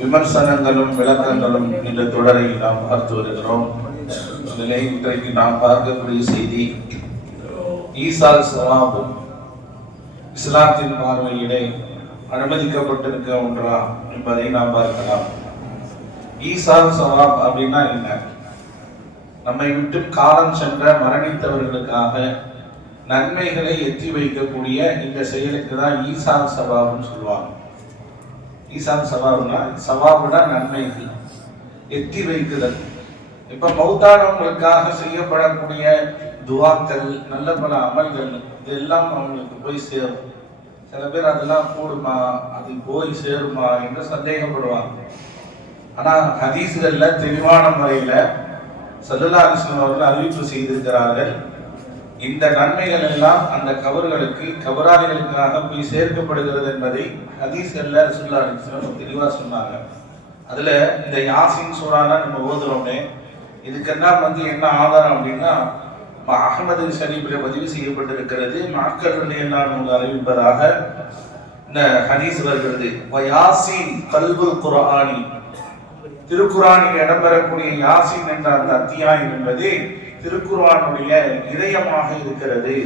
விமர்சனங்களும் விளக்கங்களும் என்ற தொடரை நாம் பார்த்து வருகிறோம். இதிலே இன்றைக்கு நாம் பார்க்கக்கூடிய செய்தி ஈசால் சவாபு இஸ்லாத்தின் பார்வையிலே அனுமதிக்கப்பட்டிருக்க ஒன்றா என்பதை நாம் பார்க்கலாம். ஈசால் சவாப் அப்படின்னா என்ன? நம்மை விட்டு காலம் சென்ற மரணித்தவர்களுக்காக நன்மைகளை எத்தி வைக்கக்கூடிய இந்த செயலுக்கு தான் ஈசால் சவாப்னு சொல்லுவாங்க. ஈசால் சவாப்னா சவாபுனா நன்மைகள் எத்தி வைக்குதல். இப்ப மௌத்தானவங்களுக்காக செய்யப்படக்கூடிய துவாக்கள், நல்ல பல அமல்கள் இதெல்லாம் அவங்களுக்கு போய் சேரும். சில பேர் அதெல்லாம் கூடுமா, அது போய் சேருமா என்று சந்தேகப்படுவாங்க. ஆனா ஹதீஸ்கள்ல தெளிவான முறையில ஸல்லல்லாஹு அலைஹி வஸல்லம் அவர்கள் அறிவிப்பு செய்திருக்கிறார்கள். இந்த நன்மைகள் எல்லாம் அந்த கபர்களுக்கு, கபராளிகளுக்காக போய் சேர்க்கப்படுகிறது என்பதை ஹதீஸ்கள்ல ரசூலுல்லாஹி அலைஹி வஸல்லம் தெளிவா சொன்னாங்க. அதுல இந்த யாசின் சூரானா நம்ம ஓதுறோமே, இதுக்கெல்லாம் என்ன ஆதாரம் அப்படின்னா அஹ்மது ஷரீஃபில் பதிவு செய்யப்பட்டிருக்கிறது. மக்கள் எல்லாம் அறிவிப்பதாக இந்த ஹதீஸ் வருகிறது. யாசின் கல்புல் குர்ஆனி, திருக்குர்ஆனில் இடம்பெறக்கூடிய யாசின் என்ற அந்த அத்தியாயம் என்பது திருக்குர்ஆனுடைய இதயமாக இருக்கிறது.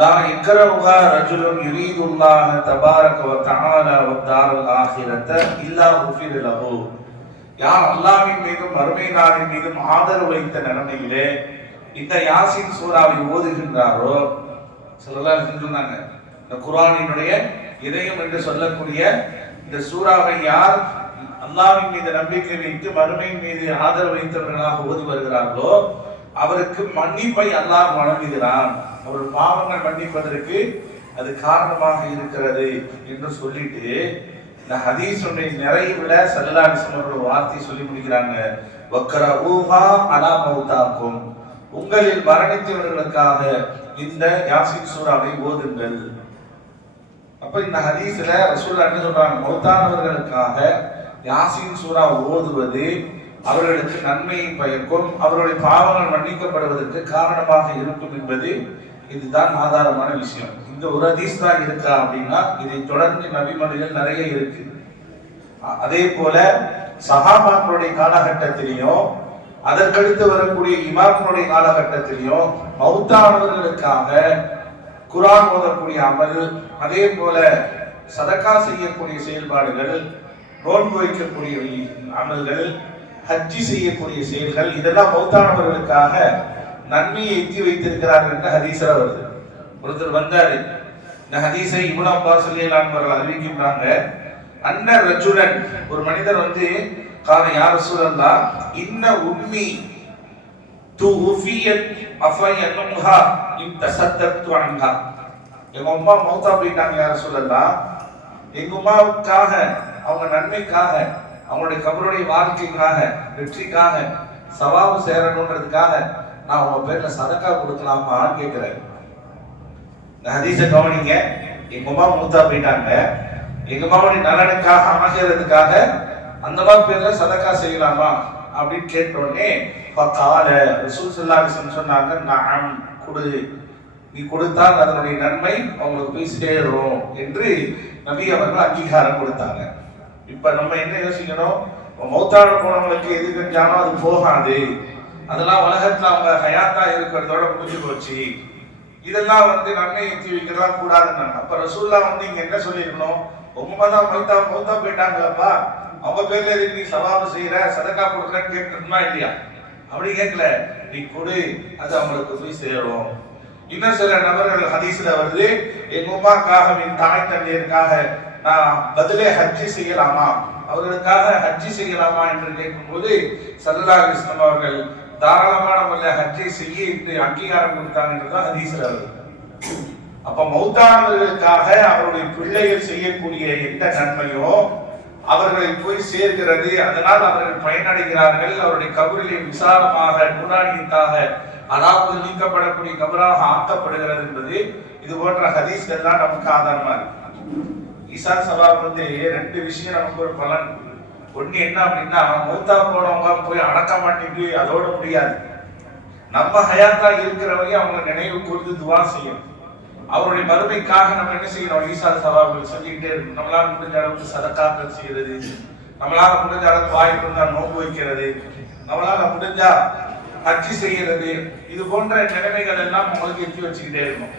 லா இக்ரவுஹா ரஜுலுன் யுரீதுல்லாஹ தபாரக வ தஆலா வ தாரல் ஆখিরাத இல்லா உஃபிர லஹு. யார் அல்லாஹ்வின் மீதும் மறுமை நாளின் மீதும் ஆதரவு வைத்த நிலைமையிலே இந்த யாசின் சூராவை ஓதுகின்றாரோ, ஸல்லல்லாஹு அலைஹி வஸல்லம் சொன்னாங்க, இந்த குர்ஆனினுடைய இதயம் என்று சொல்லக்கூடிய இந்த சூராவை யார் அல்லாஹ்வின் மீது நம்பிக்கை வைத்து மறுமையின் மீது ஆதரவு வைத்தவர்களாக ஓதி வருகிறார்களோ அவருக்கு மன்னிப்பை அல்லாஹ் வழங்குகிறான். அவர் பாவங்கள் மன்னிப்பதற்கு அது காரணமாக இருக்கிறது என்று சொல்லிட்டு இந்த ஹதீஸுடைய நிறைவுல ஸல்லல்லாஹு அலைஹி வஸல்லம் ஒரு வார்த்தை சொல்லி முடிக்கிறாங்க. வக்ரஊஹா அலா மௌதாக்கும், உங்களில் மரணித்தவர்களுக்காக இந்த யாசின் சூராவை ஓதுங்கள். அப்ப இந்த ஹதீஸ்ல ரசூலுல்லாஹ் என்ன சொல்றாங்க? மௌத்தானவர்களுக்காக யாசின் சூரா ஓதுவது அவர்களுக்கு நன்மையை பயக்கும், அவருடைய பாவங்கள் மன்னிக்கப்படுவதற்கு காரணமாக இருக்கும் என்பது இதுதான் ஆதாரமான விஷயம். இந்த ஒரு ஹதீஸ் தான் இருக்கா அப்படின்னா இதை தொடர்ந்து நபிமொழிகள் நிறைய இருக்கு. அதே போல சஹாபாக்களுடைய காலகட்டத்திலையும் அதற்கடுத்து வரக்கூடிய இமாம்களுடைய காலகட்டத்திலையும் மௌத்தானவர்களுக்காக குர்ஆன் ஓதக்கூடிய அமல், அதே போல சதகா செய்யக்கூடிய செயல்பாடுகள், நோன்பு வைக்கக்கூடிய அமல்கள், ஹஜ்ஜி செய்யக்கூடிய செயல்கள், இதெல்லாம் மௌத்தானவர்களுக்காக நன்மையை எத்தி வைத்திருக்கிறார்கள் என்ற ஹதீஸ்ல வருது. ஒருத்தர் வந்தாரு, இந்த ஹதீஸை இப்னு அப்பாஸ் ரலியல்லாஹு அன்ஹு அவர்கள் அறிவிக்கின்றாங்க. அன்ன ரஜுலன், ஒரு மனிதர் கான யா ரசூலல்லாஹ் இன்ன உம்மி துஃபியத் அஃபயன்ஹா இன் தஸத்தத்து அன்ஹா. எங்க அம்மா மௌத்தா போயிட்டாங்க யா ரசூலல்லாஹ், எங்க அம்மாவுக்காக, அவங்க நன்மைக்காக, அவங்களுடைய கபருடைய வாழ்க்கைக்காக, வெற்றிக்காக, சவாபு சேரணுன்றதுக்காக நான் உங்க பேர்ல சதக்கா கொடுக்கலாமான்னு கேட்கிறேன். இந்த ஹதீஸை கவனிங்க. எங்க அம்மா மூத்தா போயிட்டாங்க, எங்க அம்மாவுடைய நலனுக்காக ஆகிறதுக்காக அந்த மாதிரி பேர்ல சதக்கா செய்யலாமா அப்படின்னு கேட்டோடனே கால ரசூல் ஸல்லல்லாஹு அலைஹி வஸல்லம் சொன்னாங்க, நஅம், கொடு, நீ கொடுத்தால் அதனுடைய நன்மை அவங்களுக்கு போய் சேரும் என்று நபி அவர்கள் அங்கீகாரம் கொடுத்தாங்க. இப்ப நம்ம என்ன யோசிக்கணும்? மௌத்தான போனவங்களுக்கு எது செஞ்சாலும் அது போகாது, அதெல்லாம் உலகத்துல அவங்க ஹயாத்தா இருக்கிறதோட முடிஞ்சு போச்சு, இதெல்லாம் நன்மை ஏற்றி வைக்கிறதா கூடாதுன்னாங்க. அப்ப ரசூலுல்லாஹ் இங்க என்ன சொல்லிருக்கணும்? உம்மதான் மௌத்தா போயிட்டாங்களப்பா, அவங்க பேர்ல எதுக்கு நீ சவாபு செய்யற, சதக்கா கொடுக்குறன்னு கேட்கணுமா இல்லையா? அப்படி கேட்கல, நீ கொடு, அது அவங்களுக்கு போய் சேரும். இன்னும் சில நபர்கள் ஹதீஸ்ல வருது, எங்க உமாக்காக, என் தாய் தந்தையருக்காக நான் பதிலே ஹஜ்ஜி செய்யலாமா, அவர்களுக்காக ஹஜ்ஜி செய்யலாமா என்று கேட்கும்போது ஸல்லல்லாஹு அலைஹி வஸல்லம் அவர்கள் தாராளமான முறையில் ஹஜ்ஜை செய்ய என்று அங்கீகாரம் கொடுத்தாங்க என்றுதான் ஹதீஸ்ல வருது. அப்ப மௌத்தானவர்களுக்காக அவருடைய பிள்ளைகள் செய்யக்கூடிய எந்த நன்மையோ அவர்களை போய் சேர்க்கிறது, அதனால் அவர்கள் பயனடைகிறார்கள். அவருடைய கபரிலே விசாலமாக நூறானியத்தாக அதாவது நீக்கப்படக்கூடிய கபராக ஆக்கப்படுகிறது என்பது இது போன்ற ஹதீஸ்கள் தான் நமக்கு ஆதாரமா இருக்கு. ஈசா சவாப் ரெண்டு விஷயம் நமக்கு ஒரு பலன். ஒண்ணு என்ன அப்படின்னா, மௌத்தா போனவங்க போய் அடக்க மாட்டேங்குது, அதோட முடியாது. நம்ம ஹயாத்தா இருக்கிறவங்க அவங்க நினைவு கூர்ந்து துவா செய்யும். அவருடைய மறுமைக்காக நம்ம என்ன செய்யணும்? ஈசா சவாபுகள் சொல்லிக்கிட்டே இருக்கணும். நம்மளால முடிஞ்ச அளவுக்கு சதக்காக்கள் செய்யறது, நம்மளால முடிஞ்ச அளவுக்கு வாய்ப்பு இருந்தா நோன்பு வைக்கிறது, நம்மளால முடிஞ்சா ஹஜ்ஜி செய்யறது, இது போன்ற நிலைமைகள் எல்லாம் உங்களுக்கு எத்தி வச்சுக்கிட்டே இருக்கும்.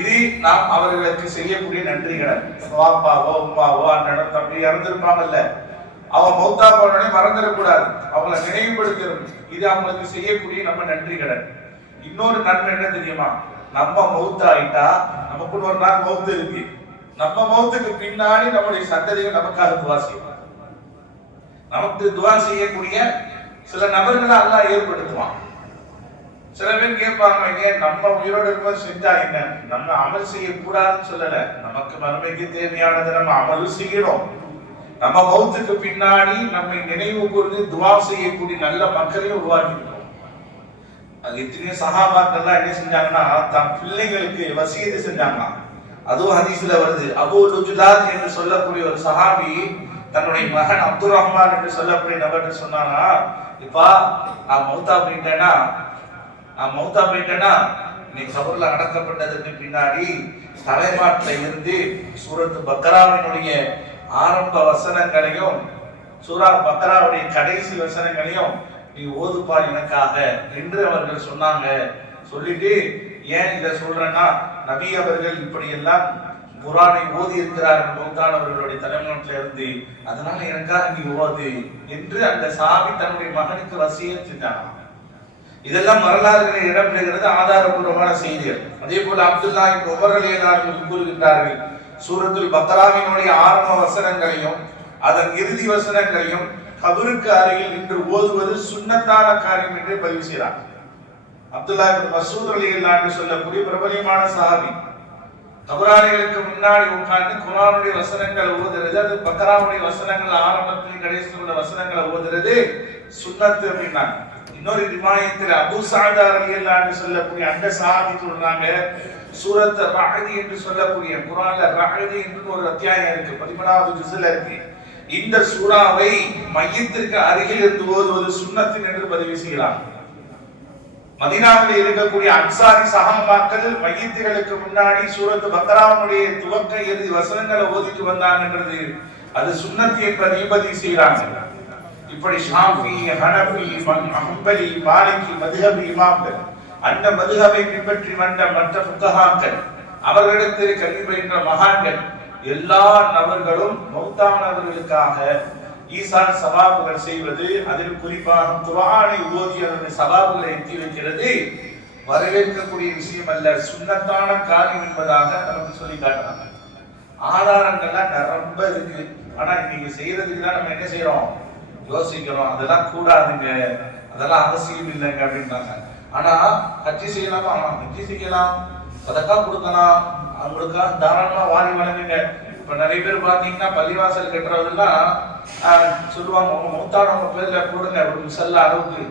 இது நாம் அவர்களுக்கு செய்யக்கூடிய நன்றி கடன். வாப்பாவோ உமாவோ அண்ணனும் தம்பி இறந்திருப்பாங்கல்ல, அவன் மௌத்தா போனோடனே மறந்துடக்கூடாது, அவங்களை நினைவுபடுத்தணும். இது அவங்களுக்கு செய்யக்கூடிய நம்ம நன்றி கடன். இன்னொரு நன்மை என்ன தெரியுமா? நம்ம மௌத்தா ஆயிட்டா நமக்கு ஒரு நாள் மௌத்து இருக்கு, நம்ம மௌத்துக்கு பின்னாடி நம்முடைய சந்ததிகள் நமக்காக துவா செய்வாங்க. நமக்கு துவா செய்யக்கூடிய சில நபர்களை அல்லாஹ் ஏற்படுத்துவான். சில பேர் கேட்பாங்க, ஏன் நம்ம உயிரோடு இருக்கும்போது செஞ்சா என்ன, நம்ம அமல் செய்யக்கூடாதுன்னு சொல்லல, நமக்கு மறுமைக்கு தேவையானதை நம்ம அமல் செய்யணும். நம்ம மௌத்துக்கு பின்னாடி நம்மை நினைவு கூர்ந்து துவா செய்யக்கூடிய நல்ல மக்களையும் உருவாக்கிட்டோம். அது எத்தனையோ சஹாபாக்கள்லாம் என்ன செஞ்சாங்கன்னா, தன் பிள்ளைகளுக்கு வசியத்து செஞ்சாங்க. அதுவும் ஹதீஸ்ல வருது. அபூ லுஜ்லாத் என்று சொல்லக்கூடிய ஒரு சஹாபி தன்னுடைய மகன் அப்துல் ரஹ்மான் என்று சொல்லக்கூடிய நபர் சொன்னானா, இப்பா நான் மௌத்தா போயிட்டேன்னா நீ கபர்ல அடக்கப்பட்டதற்கு பின்னாடி தலைமாட்டில இருந்து சூரத்து பக்கராவினுடைய ஆரம்ப வசனங்களையும் சூரா பக்கராவுடைய கடைசி வசனங்களையும் நீ ஓதுப்பா எனக்காக என்று அவர்கள் சொன்னாங்க. சொல்லிட்டு, ஏன் இதை சொல்றேன்னா, நபி அவர்கள் இப்படி எல்லாம் குர்ஆனை ஓதி இருக்கிறார்கள் மௌத்தானவர்களுடைய தலைமுறையில இருந்து, அதனால எனக்காக நீ ஓது என்று அந்த சாபி தன்னுடைய மகனுக்கு வசியத் செஞ்சாங்க. இதெல்லாம் வரலாறுகளில் இடம்பெறுகிறது, ஆதாரபூர்வமான செய்திகள். அதே போல அப்துல்லா இப்னு உமர் ரலியல்லாஹு அன்ஹு கூறுகின்றார்கள், சூரத்துல் பக்ராவினுடைய ஆரம்ப வசனங்களையும் அதன் இறுதி வசனங்களையும் கபருக்கு அருகில் நின்று ஓதுவது சுன்னத்தான காரியம் என்று பதிவு செய்கிறார். அப்துல்லா இப்னு மஸ்ஊத் ரலியல்லாஹு அன்ஹு சொல்லக்கூடிய பிரபலியமான சஹாபி, கபராளிகளுக்கு முன்னாடி உட்கார்ந்து குர்ஆனுடைய வசனங்களை ஓதுறது, அது பக்ராவுடைய வசனங்கள் ஆரம்பத்தில் கடைசியில் உள்ள வசனங்களை ஓதுறது சுன்னத்து அப்படின்னாங்க. இன்னொரு ரிவாயத்தில் அபூ சஅதா ரலியல்லாஹு அன்ஹு சொல்லக்கூடிய அந்த சஹாபி சொல்றாங்க, சூரத் ரஅத் என்று சொல்லக்கூடிய குர்ஆன்ல ரஅத் என்று ஒரு அத்தியாயம் இருக்கு, 13வது ஜுஸ்ல இருக்கு. இந்த சூராவை மையத்திற்கு அருகில் இருந்து ஓதுவது சுன்னத்து என்று பதிவு செய்கிறார். மதீனாவில் இருக்கக்கூடிய அன்சாரி சஹாபாக்கள் மையத்துகளுக்கு முன்னாடி சூரத் பக்ராவுடைய துவக்க இறுதி வசனங்களை ஓதிட்டு வந்தாங்கன்றது அது சுன்னத்து என்பதை பதிவு செய்கிறாங்க. இப்படி ஷாஃபி, ஹனஃபி, ஹம்பலி, மாலிகி மதுஹபி இமாம்கள், அந்த மதுஹபை பின்பற்றி வந்த மற்ற ஃபுகஹாக்கள், அவர்களிடத்தில் கல்வி பயின்ற மகான்கள், எல்லா நபர்களும் மௌத்தானவர்களுக்காக ஈசான் சவாபுகள் செய்வது, அதில் குறிப்பாக குர்ஆனை ஓதியவர்கள் சவாபுகளை எத்தி வைக்கிறது வரவேற்கக்கூடிய விஷயம் அல்ல, சுன்னத்தான காரியம் என்பதாக நமக்கு சொல்லி காட்டுறாங்க. ஆதாரங்கள்லாம் ரொம்ப இருக்கு. ஆனா இன்னைக்கு செய்யறதுக்கு தான் நம்ம என்ன செய்யறோம், யோசிக்கிறோம். அதெல்லாம் கூடாதுங்க, அதெல்லாம் அவசியம் இல்லைங்க அப்படின்றாங்க. ஆனா ஹஜ்ஜி செய்யலாமா? ஹஜ்ஜி செய்யலாம், சதக்கா கொடுக்கலாம், அவங்களுக்கா தாராளமா வாரி வழங்குங்க. இப்ப நிறைய பேர் பாத்தீங்கன்னா பள்ளிவாசல் கட்டுறதெல்லாம் சொல்லுவாங்க, உங்க மௌத்தானவங்க பேர்ல கொடுங்க, ஒரு முசல்லா அளவுக்கு,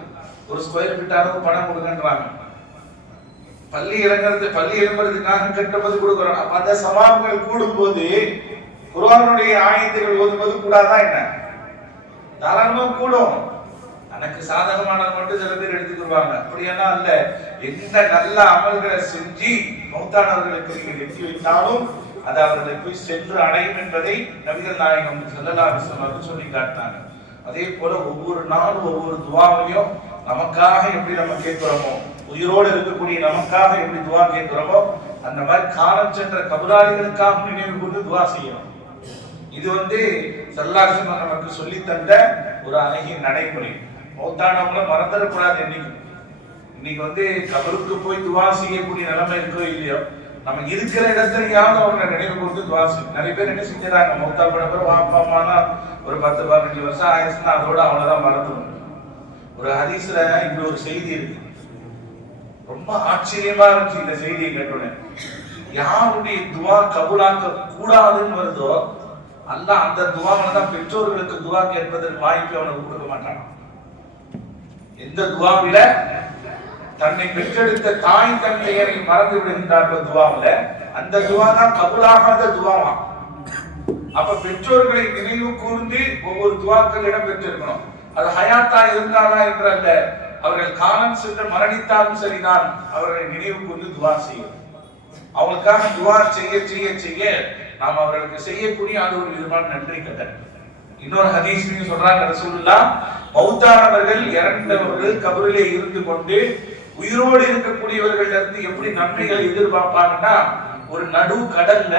ஒரு ஸ்கொயர் ஃபீட் அளவுக்கு பணம் கொடுங்கன்றாங்க. பள்ளி எழும்புறதுக்காக கட்டும்போது கொடுக்குறோம். அப்ப அந்த சவாபுகள் கூடும் போது குர்ஆனுடைய ஆயத்துகள் ஓதும்போது கூடாதா என்ன? தாராளமா கூடும். எனக்கு சாதகமானது மட்டும் சில பேர் எடுத்துக்கிடுவாங்க, அப்படியெல்லாம் அல்ல. எந்த நல்ல அமல்களை செஞ்சு மௌத்தானவர்களுக்கு நீங்கள் எட்டி வைத்தாலும் அது அவர்களை போய் சென்று அடையும் என்பதை நபிகள் நாயகம் ஸல்லல்லாஹு அலைஹி வஸல்லம் சொல்லி காட்டினாங்க. அதே போல ஒவ்வொரு நாளும் ஒவ்வொரு துவாவையும் நமக்காக எப்படி நம்ம கேட்கிறோமோ, உயிரோடு இருக்கக்கூடிய நமக்காக எப்படி துவா கேட்கிறோமோ, அந்த மாதிரி காலம் சென்ற கபராளிகளுக்காக நினைவு கொண்டு துவா செய்யணும். இது ஸல்லல்லாஹு அலைஹி வஸல்லம் நமக்கு சொல்லி தந்த ஒரு அழகிய நடைமுறை. மௌத்தானவங்களை மறந்துடக்கூடாது. இன்னைக்கு கபருக்கு போய் துவா செய்யக்கூடிய நிலைமை இருக்கோ இல்லையோ, நம்ம இருக்கிற இடத்துலயாவது அவங்க நினைவு கொடுத்து துவா செய்யும். நிறைய பேர் என்ன செஞ்சாங்க, மௌத்தா பண்ண பிறகு வாப்பா அம்மானா ஒரு 10-15 வருஷம் ஆயிடுச்சுன்னா அதோட அவ்வளவுதான் மறந்துடும். ஒரு ஹதீஸ்ல இப்படி ஒரு செய்தி இருக்கு, ரொம்ப ஆச்சரியமா இருந்துச்சு இந்த செய்தியை கேட்டோன்னே. யாருடைய துவா கபூலாக்க கூடாதுன்னு வருதோ அல்லாஹ் அந்த துவாவில தான் பெற்றோர்களுக்கு துவா கேட்பதற்கு வாய்ப்பு அவனுக்கு கொடுக்க மாட்டான். எந்த துவாவில தன்னை பெற்றெடுத்த தாய் தந்தையரை மறந்து விடுகின்றார்கள் துவாவில, அந்த துவா தான் கபூலாகாத துவாவா. அப்ப பெற்றோர்களை நினைவு கூர்ந்து ஒவ்வொரு துவாக்கள் இடம் பெற்றிருக்கணும். அது ஹயாத்தா இருந்தாரா என்றல்ல, அவர்கள் காலம் சென்று மரணித்தாலும் சரிதான், அவர்களை நினைவு கூர்ந்து துவா செய்யும். அவங்களுக்காக துவா செய்ய செய்ய செய்ய நாம் அவர்களுக்கு செய்யக்கூடிய அது ஒரு விதமான நன்றி கடன். இன்னொரு ஹதீஸ்லயும் சொல்றாங்க ரசூலுல்லாஹ், மௌத்தானவர்கள் இறந்தவர்கள் கபரிலே இருந்து கொண்டு உயிரோடு இருக்கக்கூடியவர்கள் இருந்து எப்படி நன்மைகளை எதிர்பார்ப்பாங்கன்னா, ஒரு நடு கடல்ல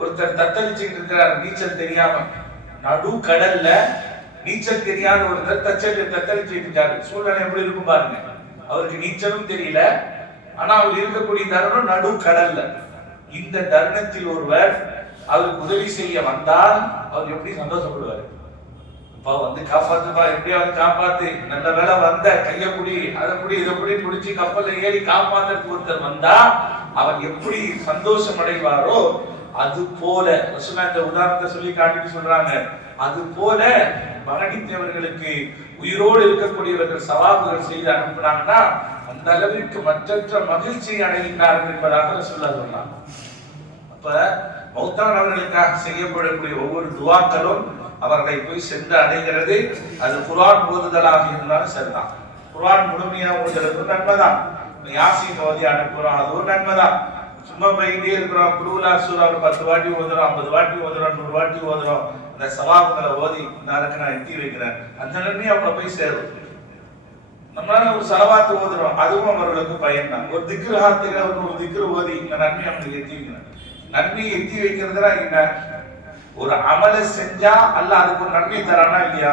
ஒருத்தர் தத்தளிச்சுட்டு இருக்கிறார், நீச்சல் தெரியாம. நடு கடல்ல நீச்சல் தெரியாத ஒருத்தர் தத்தளிச்சுட்டு இருக்காரு. சூழ்நிலை எப்படி இருக்கும் பாருங்க. அவருக்கு நீச்சலும் தெரியல, ஆனா அவர் இருக்கக்கூடிய தருணம் நடு கடல்ல. இந்த தருணத்தில் ஒருவர் அவருக்கு உதவி செய்ய வந்தால் அவர் எப்படி சந்தோஷப்படுவாரு. வந்து காப்பாத்துப்பா, எப்படியா வந்து காப்பாத்து, நல்ல வேலை வந்த, கைய குடி, அதை குடி, இதை குடி குடிச்சு கப்பல்ல ஏறி காப்பாத்துறதுக்கு ஒருத்தர் வந்தா அவர் எப்படி சந்தோஷம் அடைவாரோ அது போல இந்த உதாரணத்தை சொல்லி காட்டிட்டு சொல்றாங்க. அது போல மரணித்தவர்களுக்கு உயிரோடு இருக்கக்கூடியவர்கள் சவாபுகள் செய்து அனுப்பினாங்கன்னா அந்த அளவிற்கு மற்றற்ற மகிழ்ச்சியை அடைகின்றார்கள் என்பதாக சொன்னாங்க. அப்ப மௌத்தானவர்களுக்காக செய்யப்படக்கூடிய ஒவ்வொரு துவாக்களும் அவர்களை போய் சென்று அடைகிறது. அது குர்ஆன் ஓதுதலாக இருந்தாலும் சரிதான். குர்ஆன் முழுமையா ஓதுறது நன்மைதான். யாசீன் ஓதி அனுப்புறோம், அது ஒரு நன்மைதான். சும்மா போயிட்டே இருக்கிறோம், குருலா சூரா 10 வாட்டி ஓதுறோம், 50 வாட்டி ஓதுறோம், 100 வாட்டி ஓதுறோம், அந்த சவாபுகளை ஓதி நாளைக்கு நான் எட்டி வைக்கிறேன், அந்த நன்மை அவங்களை போய் சேரும். நம்மளால ஒரு சலவாத்து ஓதுறோம், அதுவும் அவர்களுக்கு பயன் தான். ஒரு திக்ரு ஹாத்திர ஒரு திக்ரு ஓதி இந்த நன்மை அவங்களுக்கு எத்தி வைக்கிறேன். நன்மையை எத்தி வைக்கிறதுனா என்ன? ஒரு அமலை செஞ்சா அல்ல அதுக்கு ஒரு நன்மை தரானா இல்லையா,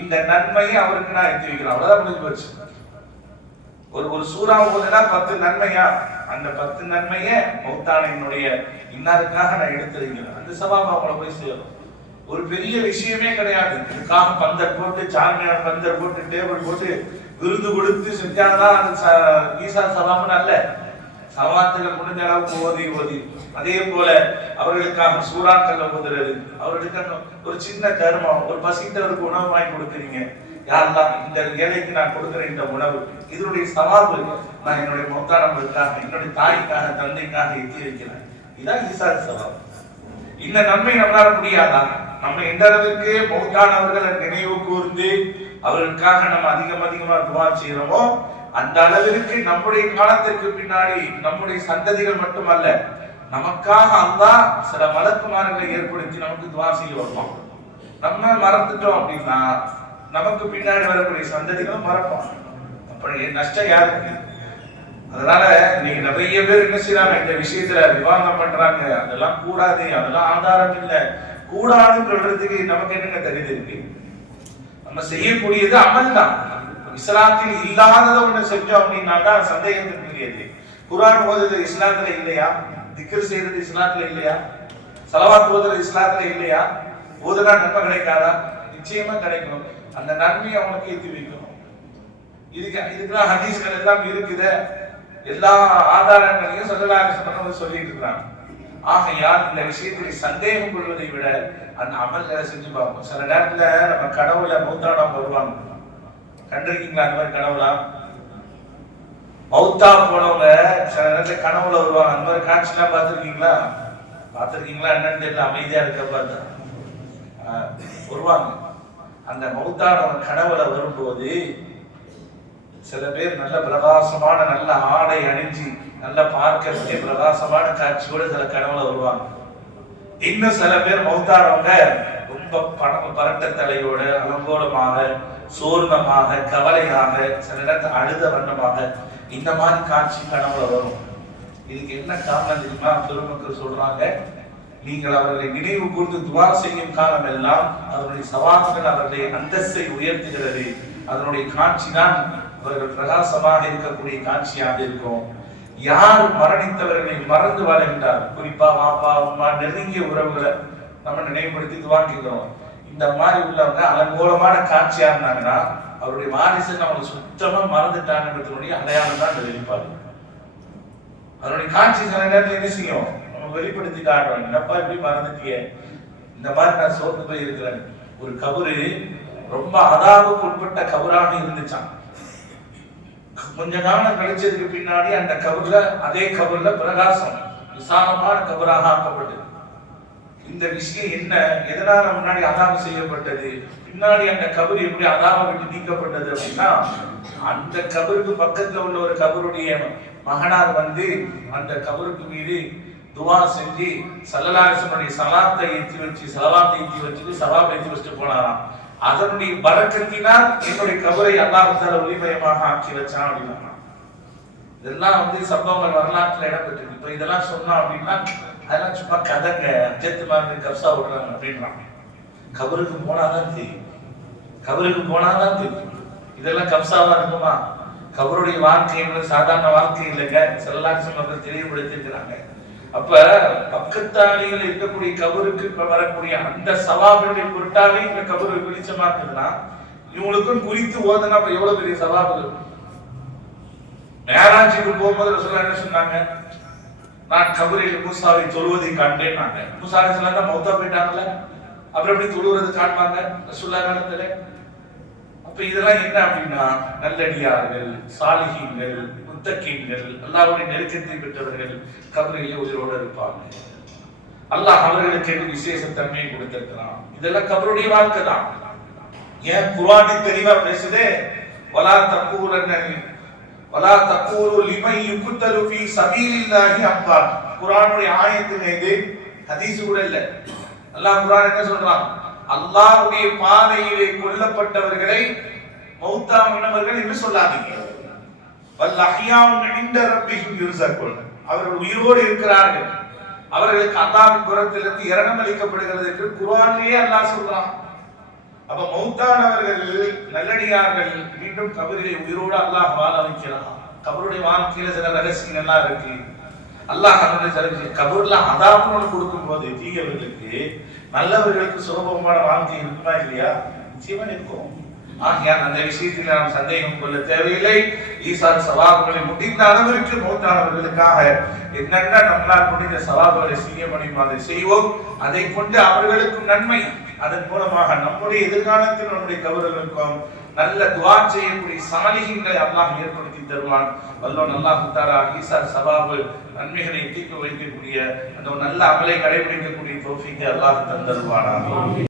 இந்த நன்மையை அவருக்கு நான் எத்தி வைக்கிறேன், அவ்வளவுதான் முடிஞ்சு போச்சு. ஒரு சூறா ஓதுனா 10 நன்மையா, அந்த 10 நன்மையை மௌத்தானினுடைய இன்னாருக்காக நான் எடுத்து வைக்கிறேன், அந்த சவாபு அவங்களை போய் சேரும். ஒரு பெரிய விஷயமே கிடையாது. இதுக்காக பந்தர் போட்டு, சாமியார் பந்தர் போட்டு, டேபிள் போட்டு விருது கொடுத்து செஞ்சாதான் அது ஈசா சவாபுன்னு அல்ல. சவாத்துகள் முடிஞ்ச அளவுக்கு ஓதி அதே போல அவர்களுக்காக சூறாக்கள் ஓதுறது, அவர்களுக்கு ஒரு சின்ன தர்மம், ஒரு பசித்தவருக்கு உணவு வாங்கி கொடுக்குறீங்க, யாரெல்லாம் இந்த ஏழைக்கு நான் கொடுக்குற இந்த உணவு, இதனுடைய சவாபு நான் என்னுடைய மௌத்தானவர்களுக்காக, என்னுடைய தாய்க்காக, தந்தைக்காக எத்தி வைக்கிறேன். இதுதான் ஈசா சவாபு. இந்த நன்மை நம்மளால முடியாதா? நம்ம எந்த அளவுக்கு மௌத்தானவர்களை நினைவு கூர்ந்து அவர்களுக்காக நம்ம அதிகமா துவா செய்யறோமோ அந்த அளவிற்கு நம்முடைய காலத்திற்கு பின்னாடி நம்முடைய சந்ததிகள் மட்டுமல்ல, நமக்காக அல்லாஹ் சில மலக்குமார்களை ஏற்படுத்தி நமக்கு துவா செய்ய வருவோம். நம்ம மறந்துட்டோம் அப்படின்னா நமக்கு பின்னாடி வரக்கூடிய சந்ததிகளும் மறப்போம். அப்படி நஷ்டம் யாருக்கு? அதனால நீங்க நிறைய பேர் என்ன செய்யறாங்க, இந்த விஷயத்துல விவாதம் பண்றாங்க, அதெல்லாம் கூடாது, அதெல்லாம் ஆதாரம் இல்லை, கூடாதுன்னு சொல்றதுக்கு நமக்கு என்னங்க தகுதி இருக்கு? நம்ம செய்யக்கூடியது அமல் தான். இஸ்லாத்தில் இல்லாததை ஒண்ணு செஞ்சோம் அப்படின்னா தான் சந்தேகத்துக்குரியது. குர்ஆன் ஓதுறது இஸ்லாத்துல இல்லையா? திக்ர் செய்யறது இஸ்லாத்துல இல்லையா? ஸலவாத் ஓதுறது இஸ்லாத்துல இல்லையா? ஓதுனா நன்மை கிடைக்காதா? நிச்சயமா கிடைக்கும். அந்த நன்மையை அவனுக்கு ஏற்றி வைக்கணும். இதுக்கெல்லாம் ஹதீஸ்கள் எல்லாம் இருக்குது, எல்லா ஆதாரங்களையும் ஸல்லல்லாஹு அலைஹி வஸல்லம் சொல்லிட்டு இருக்காங்க. ஆகையால் இந்த விஷயத்தில் சந்தேகம் கொள்வதை விட அந்த அமல்களை செஞ்சு பார்ப்போம். சில நேரத்துல நம்ம கடவுளை மௌத்தானவங்க வருவாங்க, கண்டிருக்கீங்களா? அந்த மாதிரி கனவுல மௌத்தா போனவங்க சில நேரத்துல கனவுல வருவாங்க. அந்த மாதிரி காட்சி எல்லாம் பார்த்திருக்கீங்களா என்னன்னு தெரியல, அமைதியா இருக்க பார்த்தா வருவாங்க. அந்த மௌத்தானவங்க கனவுல வரும்போது சில பேர் நல்ல பிரகாசமான நல்ல ஆடை அணிஞ்சு நல்ல பார்க்கக்கூடிய பிரகாசமான காட்சியோட சில கனவுல வருவாங்க. இன்னும் சில பேர் மௌத்தானவங்க ரொம்ப பரட்ட தலையோட அலங்கோலமாக, சோர்ணமாக, கவலையாக, சில நேரத்தில் அழுத வண்ணமாக இந்த மாதிரி காட்சி கனவுல வரும். இதுக்கு என்ன காரணம் தெரியுமா? பெருமக்கள் சொல்றாங்க, நீங்கள் அவர்களை நினைவு கூர்ந்து துவா செய்யும் காலம் எல்லாம் அவருடைய சவால்கள் அவர்களுடைய அந்தஸ்தை உயர்த்துகிறது. அதனுடைய காட்சி தான் அவர்கள் பிரகாசமாக இருக்கக்கூடிய காட்சியாக இருக்கும். யார் மரணித்தவர்களை மறந்து வாழ்கின்றார், குறிப்பா பாப்பா அம்மா நெருங்கிய உறவுகளை நம்ம நினைவுபடுத்தி துவா கேட்கிறோம். இந்த மாதிரி உள்ளவங்க அலங்கோலமான காட்சியா இருந்தாங்கன்னா அவருடைய வாரிசு அவங்களை சுத்தமா மறந்துட்டாங்கன்றதுடைய அடையாளம் தான் அந்த வெளிப்பாடு. அதனுடைய காட்சி சில நேரத்தில் என்ன செய்யும், நம்ம வெளிப்படுத்தி காட்டுறோம். என்னப்பா இப்படி மறந்துட்டிய, இந்த மாதிரி நான் சோர்ந்து போய் இருக்கிறேன். ஒரு கபரு ரொம்ப அதாவுக்கு உட்பட்ட கபராக இருந்துச்சான். கொஞ்ச காலம் கழிச்சதுக்கு பின்னாடி அந்த கபர்ல, அதே கபர்ல பிரகாசம் விசாலமான கபராக ஆக்கப்பட்டது. இந்த விஷயம் என்ன, எதனால முன்னாடி அதாபு செய்யப்பட்டது, பின்னாடி அந்த கபர் எப்படி அதாபை விட்டு நீக்கப்பட்டது அப்படின்னா, அந்த கபருக்கு பக்கத்துல உள்ள ஒரு கபருடைய மகனார் வந்து அந்த கபருக்கு மீது துவா செஞ்சு ஸல்லல்லாஹு அலைஹி வஸல்லம் ஸலாத்தை ஏற்றி வச்சு ஸலவாத்தை ஏற்றி வச்சுட்டு ஸவாப் ஏற்றி வச்சுட்டு போனாராம். அதனுடைய பரக்கத்தினால் என்னுடைய கபரை அல்லாஹ் தஆலா ஒளிமயமாக ஆக்கி வச்சான் அப்படின்னா. இதெல்லாம் சம்பவங்கள் வரலாற்றுல இடம்பெற்றிருக்கு. இப்ப இதெல்லாம் சொன்னா அப்படின்னா அதெல்லாம் சும்மா கதைங்க, அஜத்து மாதிரி கப்சா விடுறாங்க அப்படின்றாங்க. கபருக்கு போனாதான் தெரியும், கபருக்கு போனாதான் தெரியும். இதெல்லாம் கப்சாவா இருக்குமா? கபருடைய வாழ்க்கை என்பது சாதாரண வாழ்க்கை இல்லைங்க. ஸல்லல்லாஹு அலைஹி வஸல்லம் தெளிவுபடுத்திருக்கிறாங்க. அப்ப பக்கத்தாளிகள் இருக்கக்கூடிய கபருக்கு வரக்கூடிய அந்த சவாபுடைய பொருட்டாவே இந்த கபரு வெளிச்சமா இருக்குதுன்னா இவங்களுக்கும் குறித்து ஓதுனா எவ்வளவு பெரிய சவாபுகள். மேராஜுக்கு போகும்போது ரசூலுல்லாஹ் என்ன சொன்னாங்க? நான் கபரில் மூசாவை தொழுவதை கண்டேன்னாங்க. மூசா அலைஹிஸ்ஸலாம் தான் மௌத்தா போயிட்டாங்கல்ல, அப்புறம் எப்படி தொழுவது காண்பாங்க ரசூலுல்லாஹ் காலத்துல? அப்ப இதெல்லாம் என்ன அப்படின்னா நல்லடியார்கள், சாலிஹீன்கள், முத்தகீன்கள், அல்லாஹ்வுடைய நெருக்கத்தை பெற்றவர்கள் கபரிலே உயிரோடு இருப்பாங்க. அல்லாஹ் அவர்களுக்கு விசேஷ தன்மையை கொடுத்திருக்கிறான். இதெல்லாம் கபருடைய வாழ்க்கை தான். ஏன் குர்ஆன் தெளிவா பேசுதே, வலா தக்கூலு லிமன் யுக்தலு ஃபீ சபீலில்லாஹி அம்வாத். குர்ஆனுடைய ஆயத்துங்க இது, ஹதீஸ் கூட இல்ல. அல்லாஹ் குர்ஆன் என்ன சொல்றான்? அல்லாஹ்வுடைய பாதையிலே கொல்லப்பட்டவர்களை மௌத்தானவர்கள் என்று சொல்லாதீங்க. வல் அஹ்யாஉன் இன்த ரப்பிஹிம் யுர்ஸகுன். அவர்கள் உயிரோடு இருக்கிறார்கள், அவர்களுக்கு அல்லாஹ்வின் புறத்திலிருந்து இரக்கம் அளிக்கப்படுகிறது என்று குர்ஆனிலே அல்லாஹ் சொல்றான். அப்ப மௌத்தானவர்கள் நல்லடியார்கள் மீண்டும் கபரிலே உயிரோடு அல்லாஹ் வாழ வைக்கிறான். கபருடைய வாழ்க்கையில சில ரகசியங்கள்லாம் இருக்கு. அல்லாஹ் கபூர்ல அதாபுன்னு கொடுக்கும் போது தீயவர்களுக்கு நல்லவர்களுக்கு சுலபமான வாழ்க்கை இருக்குமா இல்லையா? நிச்சயமா இருக்கும். ஆகையால் அந்த விஷயத்தில் நாம் சந்தேகம் கொள்ள தேவையில்லை. ஈசான் சவாபுகளை முடிந்த அளவிற்கு மௌத்தானவர்களுக்காக என்னென்ன நம்மளால் முடிந்த சவாபுகளை செய்ய முடியுமோ அதை செய்வோம். அதை கொண்டு அவர்களுக்கும் நன்மை, அதன் மூலமாக நம்முடைய எதிர்காலத்தில் நம்முடைய கபர்களுக்கும் நல்ல துஆ செய்யக்கூடிய சாலிஹீன்களை அல்லாஹ் ஏற்படுத்தி தருவான். வல்லோன் அல்லாஹ் தஆலா ஈசான் சவாபு நன்மைகளை எட்டிக்க வைக்கக்கூடிய அந்த நல்ல அமலை கடைபிடிக்கக்கூடிய தௌஃபீக்கை அல்லாஹ் தந்தருவானாக.